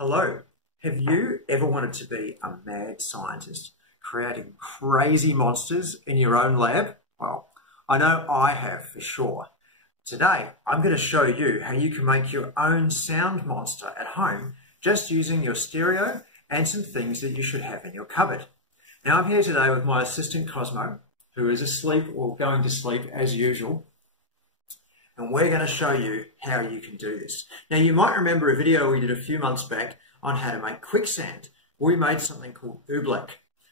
Hello. Have you ever wanted to be a mad scientist, creating crazy monsters in your own lab? Well, I know I have for sure. Today, I'm going to show you how you can make your own sound monster at home just using your stereo and some things that you should have in your cupboard. Now, I'm here today with my assistant Cosmo, who is asleep or going to sleep as usual. And we're going to show you how you can do this. Now, you might remember a video we did a few months back on how to make quicksand. We made something called Oobleck.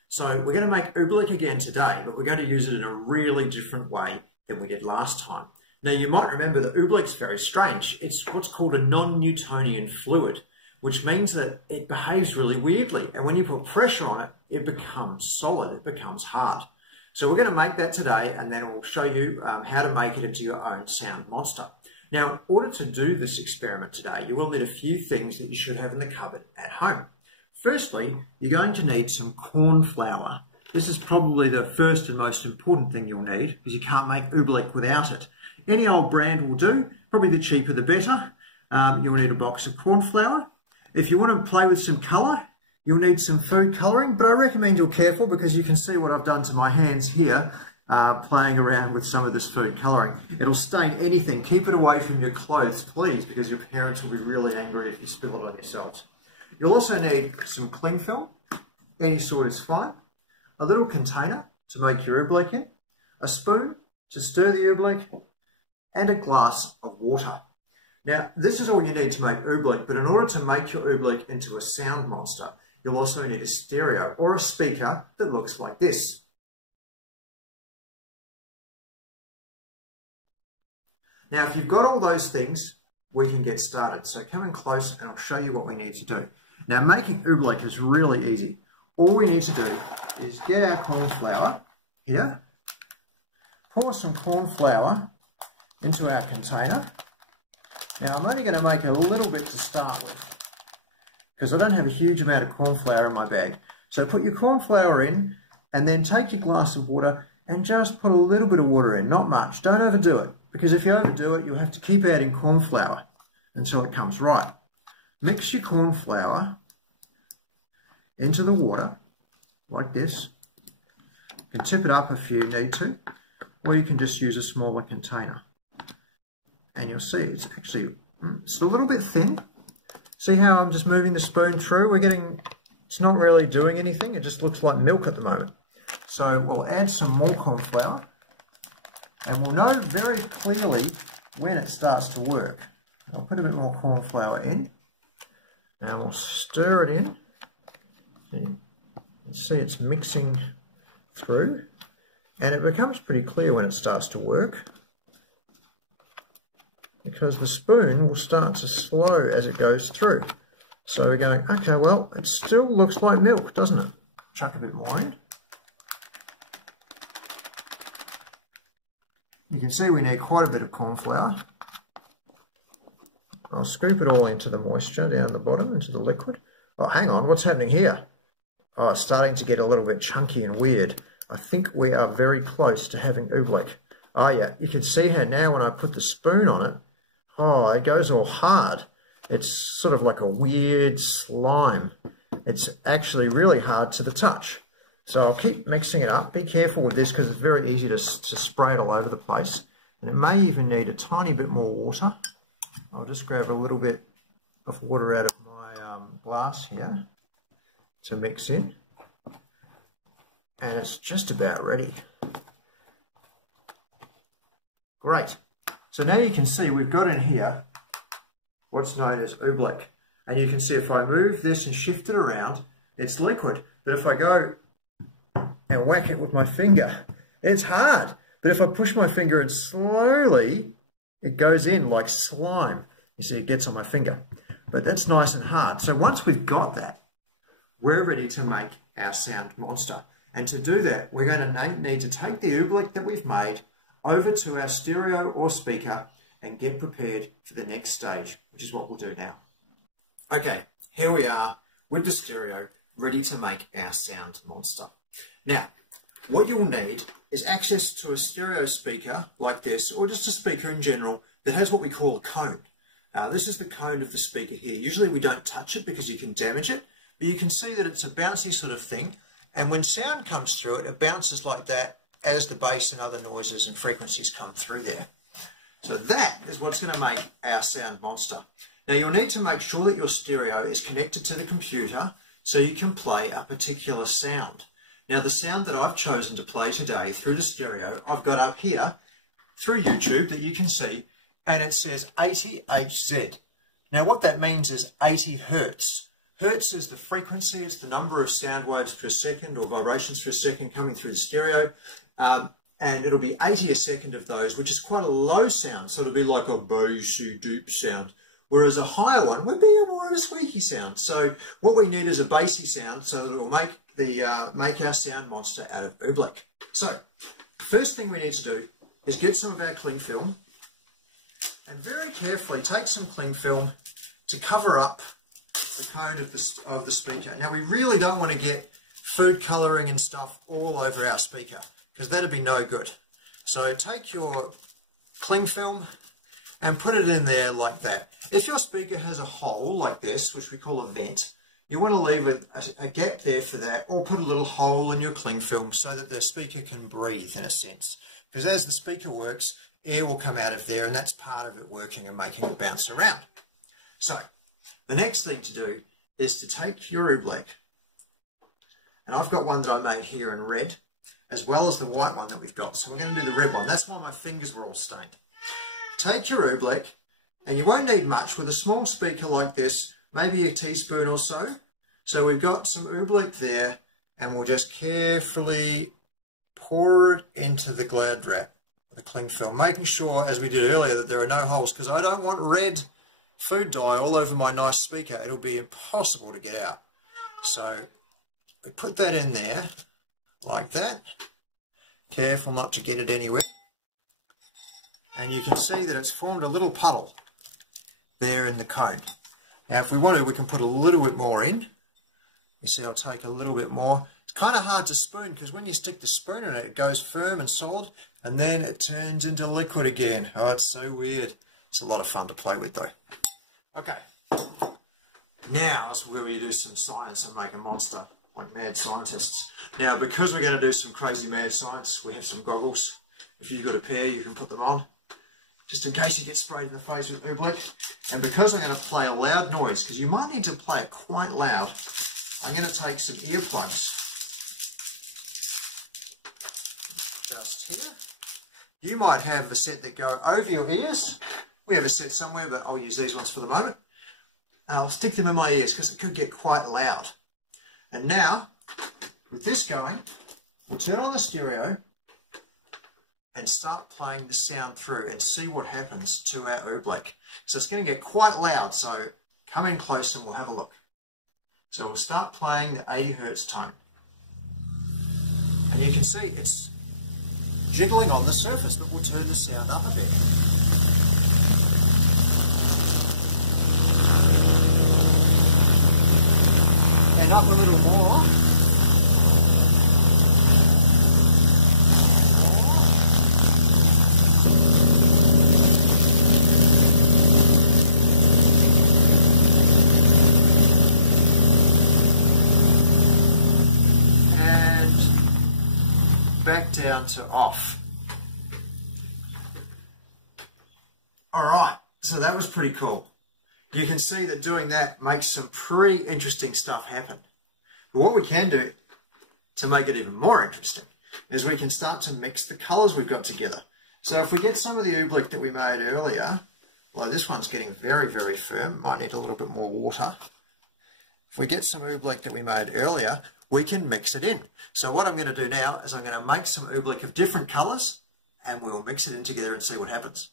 So we're going to make Oobleck again today, but we're going to use it in a really different way than we did last time. Now, you might remember that Oobleck's very strange. It's what's called a non-Newtonian fluid, which means that it behaves really weirdly. And when you put pressure on it, it becomes solid, it becomes hard. So we're going to make that today, and then we'll show you how to make it into your own sound monster. Now, in order to do this experiment today, you will need a few things that you should have in the cupboard at home. Firstly, you're going to need some corn flour. This is probably the first and most important thing you'll need, because you can't make Oobleck without it. Any old brand will do, probably the cheaper the better. You'll need a box of corn flour. If you want to play with some colour, you'll need some food colouring, but I recommend you're careful because you can see what I've done to my hands here, playing around with some of this food colouring. It'll stain anything. Keep it away from your clothes, please, because your parents will be really angry if you spill it on yourselves. You'll also need some clingfilm, any sort is fine, a little container to make your Oobleck in, a spoon to stir the Oobleck, and a glass of water. Now, this is all you need to make Oobleck, but in order to make your Oobleck into a sound monster, you'll also need a stereo or a speaker that looks like this. Now, if you've got all those things, we can get started. So come in close and I'll show you what we need to do. Now, making Oobleck is really easy. All we need to do is get our corn flour here, pour some corn flour into our container. Now, I'm only going to make a little bit to start with, because I don't have a huge amount of corn flour in my bag. So put your corn flour in and then take your glass of water and just put a little bit of water in, not much. Don't overdo it, because if you overdo it, you'll have to keep adding corn flour until it comes right. Mix your corn flour into the water like this. You can tip it up if you need to, or you can just use a smaller container. And you'll see it's a little bit thin. See how I'm just moving the spoon through? It's not really doing anything. It just looks like milk at the moment. So we'll add some more corn flour, and we'll know very clearly when it starts to work. I'll put a bit more corn flour in, and we'll stir it in. You can see it's mixing through, and it becomes pretty clear when it starts to work, because the spoon will start to slow as it goes through. So we're going, okay, well, it still looks like milk, doesn't it? Chuck a bit more in. You can see we need quite a bit of corn flour. I'll scoop it all into the moisture down the bottom, into the liquid. Oh, hang on, what's happening here? Oh, it's starting to get a little bit chunky and weird. I think we are very close to having Oobleck. Oh yeah, you can see how now when I put the spoon on it, oh, it goes all hard. It's sort of like a weird slime. It's actually really hard to the touch. So I'll keep mixing it up. Be careful with this because it's very easy to spray it all over the place. And it may even need a tiny bit more water. I'll just grab a little bit of water out of my glass here to mix in. And it's just about ready. Great. So now you can see we've got in here what's known as Oobleck. And you can see if I move this and shift it around, it's liquid. But if I go and whack it with my finger, it's hard. But if I push my finger and slowly, it goes in like slime. You see it gets on my finger. But that's nice and hard. So once we've got that, we're ready to make our sound monster. And to do that, we're going to need to take the Oobleck that we've made over to our stereo or speaker and get prepared for the next stage, which is what we'll do now. Okay, here we are with the stereo, ready to make our sound monster. Now, what you'll need is access to a stereo speaker like this, or just a speaker in general that has what we call a cone. This is the cone of the speaker here. Usually we don't touch it because you can damage it, but you can see that it's a bouncy sort of thing, and when sound comes through it, it bounces like that as the bass and other noises and frequencies come through there. So that is what's going to make our sound monster. Now you'll need to make sure that your stereo is connected to the computer so you can play a particular sound. Now the sound that I've chosen to play today through the stereo, I've got up here through YouTube that you can see, and it says 80 Hz. Now what that means is 80 Hertz. Hertz is the frequency, it's the number of sound waves per second or vibrations per second coming through the stereo. And it'll be 80 a second of those, which is quite a low sound, so it'll be like a bassy, deep sound. Whereas a higher one would be more of a squeaky sound. So what we need is a bassy sound, so that it will make our sound monster out of Oobleck. So first thing we need to do is get some of our cling film, and very carefully take some cling film to cover up the cone of the speaker. Now we really don't want to get food colouring and stuff all over our speaker, because that'd be no good. So take your cling film and put it in there like that. If your speaker has a hole like this, which we call a vent, you want to leave a gap there for that, or put a little hole in your cling film so that the speaker can breathe in a sense. Because as the speaker works, air will come out of there, and that's part of it working and making it bounce around. So the next thing to do is to take your Oobleck, and I've got one that I made here in red, as well as the white one that we've got. So we're going to do the red one. That's why my fingers were all stained. Take your Oobleck, and you won't need much. With a small speaker like this, maybe a teaspoon or so. So we've got some Oobleck there, and we'll just carefully pour it into the glad wrap, the cling film, making sure, as we did earlier, that there are no holes, because I don't want red food dye all over my nice speaker. It'll be impossible to get out. So we put that in there like that. Careful not to get it anywhere. And you can see that it's formed a little puddle there in the cone. Now if we want to, we can put a little bit more in. You see, I'll take a little bit more. It's kind of hard to spoon, because when you stick the spoon in it, it goes firm and solid, and then it turns into liquid again. Oh, it's so weird. It's a lot of fun to play with though. Okay, now is where we do some science and make a monster like mad scientists. Now because we're going to do some crazy mad science, we have some goggles. If you've got a pair, you can put them on, just in case you get sprayed in the face with Oobleck. And because I'm going to play a loud noise, because you might need to play it quite loud, I'm going to take some earplugs just here. You might have a set that go over your ears. We have a set somewhere, but I'll use these ones for the moment. I'll stick them in my ears because it could get quite loud. And now, with this going, we'll turn on the stereo and start playing the sound through and see what happens to our Oobleck. So it's going to get quite loud, so come in close and we'll have a look. So we'll start playing the 80 Hertz tone. And you can see it's jiggling on the surface, but we'll turn the sound up a bit. And up a little more. Back down to off. Alright, so that was pretty cool. You can see that doing that makes some pretty interesting stuff happen. But what we can do to make it even more interesting is we can start to mix the colours we've got together. So if we get some of the Oobleck that we made earlier, well, this one's getting very, very firm, might need a little bit more water. If we get some Oobleck that we made earlier, we can mix it in. So what I'm going to do now is I'm going to make some Oobleck of different colours, and we'll mix it in together and see what happens.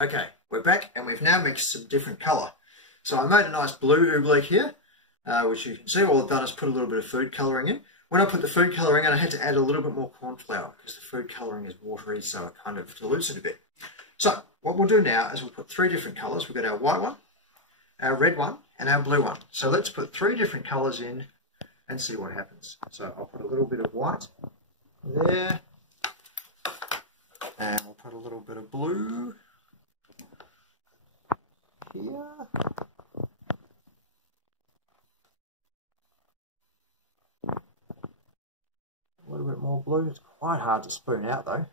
Okay, we're back, and we've now mixed some different colour. So I made a nice blue Oobleck here, which you can see all I've done is put a little bit of food colouring in. When I put the food colouring in, I had to add a little bit more cornflour, because the food colouring is watery, so it kind of dilutes it a bit. So what we'll do now is we'll put three different colours. We've got our white one, our red one, and our blue one. So let's put three different colours in and see what happens. So I'll put a little bit of white there, and we'll put a little bit of blue are. A little bit more blue. It's quite hard to spoon out though.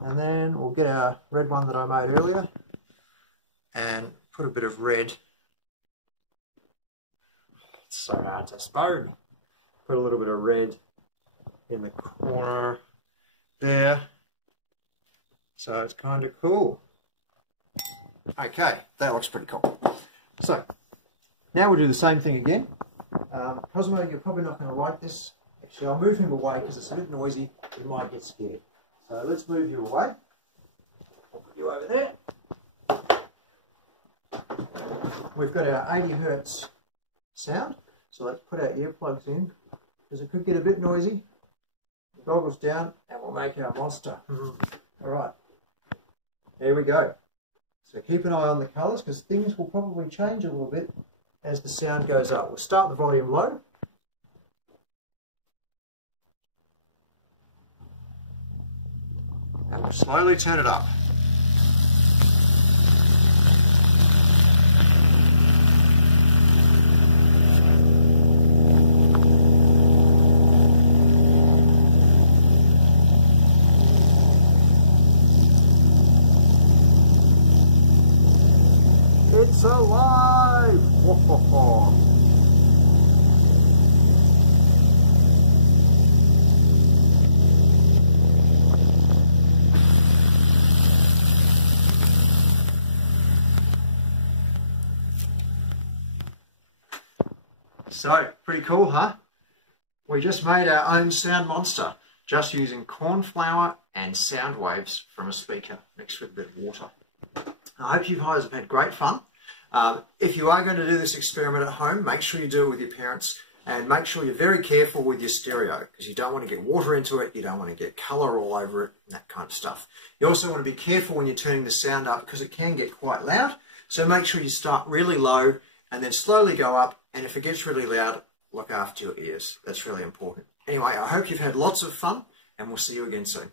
And then we'll get our red one that I made earlier and put a bit of red. It's so hard to spoon. Put a little bit of red in the corner there. So it's kind of cool. Okay, that looks pretty cool. So now we'll do the same thing again. Cosmo, you're probably not going to like this. Actually, I'll move him away because it's a bit noisy. You might get scared. So let's move you away. I'll put you over there. We've got our 80 hertz sound. So let's put our earplugs in because it could get a bit noisy. Goggles down and we'll make our monster. All right. There we go. So keep an eye on the colours because things will probably change a little bit as the sound goes up. We'll start the volume low. And we'll slowly turn it up. It's alive! Ho, ho, ho. So, pretty cool, huh? We just made our own sound monster, just using corn flour and sound waves from a speaker mixed with a bit of water. I hope you guys have had great fun. If you are going to do this experiment at home, make sure you do it with your parents and make sure you're very careful with your stereo because you don't want to get water into it, you don't want to get colour all over it, and that kind of stuff. You also want to be careful when you're turning the sound up because it can get quite loud. So make sure you start really low and then slowly go up, and if it gets really loud, look after your ears. That's really important. Anyway, I hope you've had lots of fun and we'll see you again soon.